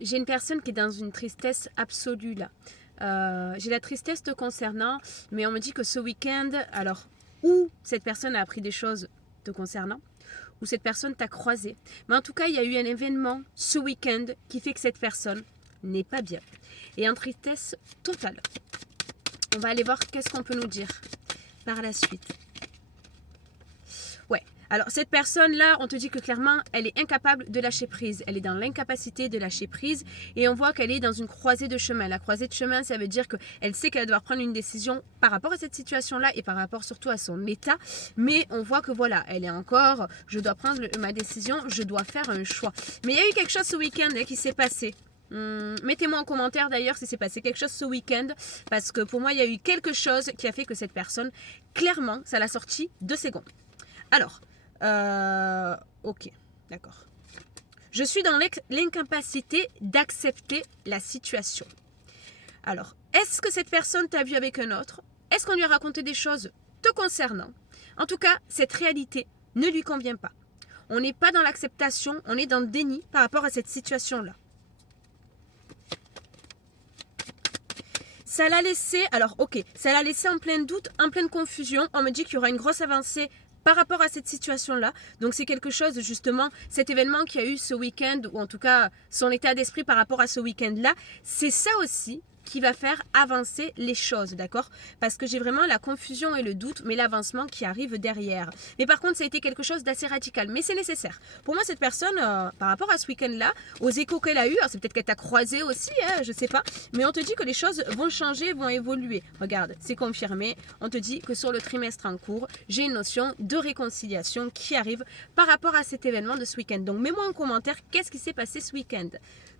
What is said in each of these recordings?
j'ai une personne qui est dans une tristesse absolue là. J'ai la tristesse te concernant, mais on me dit que ce week-end, alors, ou cette personne a appris des choses te concernant, ou cette personne t'a croisé. Mais en tout cas, il y a eu un événement ce week-end qui fait que cette personne n'est pas bien. Et en tristesse totale. On va aller voir qu'est-ce qu'on peut nous dire par la suite. Ouais. Alors, cette personne-là, on te dit que clairement, elle est incapable de lâcher prise. Elle est dans l'incapacité de lâcher prise et on voit qu'elle est dans une croisée de chemin. La croisée de chemin, ça veut dire qu'elle sait qu'elle va devoir prendre une décision par rapport à cette situation-là et par rapport surtout à son état. Mais on voit que voilà, elle est encore, je dois prendre ma décision, je dois faire un choix. Mais il y a eu quelque chose ce week-end qui s'est passé. Mettez-moi en commentaire d'ailleurs si c'est passé quelque chose ce week-end parce que pour moi, il y a eu quelque chose qui a fait que cette personne, clairement, ça l'a sorti 2 secondes. Alors, ok, d'accord. Je suis dans l'incapacité d'accepter la situation. Alors, est-ce que cette personne t'a vu avec un autre? Est-ce qu'on lui a raconté des choses te concernant? En tout cas, cette réalité ne lui convient pas. On n'est pas dans l'acceptation, on est dans le déni par rapport à cette situation-là. Ça l'a laissé, alors ok, ça l'a laissé en plein doute, en pleine confusion. On me dit qu'il y aura une grosse avancée par rapport à cette situation-là. Donc c'est quelque chose justement, cet événement qu'il y a eu ce week-end, ou en tout cas son état d'esprit par rapport à ce week-end-là, c'est ça aussi qui va faire avancer les choses, d'accord? Parce que j'ai vraiment la confusion et le doute, mais l'avancement qui arrive derrière. Mais par contre, ça a été quelque chose d'assez radical, mais c'est nécessaire. Pour moi, cette personne, par rapport à ce week-end-là, aux échos qu'elle a eu, c'est peut-être qu'elle t'a croisé aussi, je sais pas, mais on te dit que les choses vont changer, vont évoluer. Regarde, c'est confirmé, on te dit que sur le trimestre en cours, j'ai une notion de réconciliation qui arrive par rapport à cet événement de ce week-end. Donc mets-moi en commentaire qu'est-ce qui s'est passé ce week-end.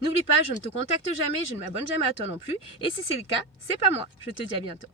N'oublie pas, je ne te contacte jamais, je ne m'abonne jamais à toi non plus. Et si c'est le cas, c'est pas moi. Je te dis à bientôt.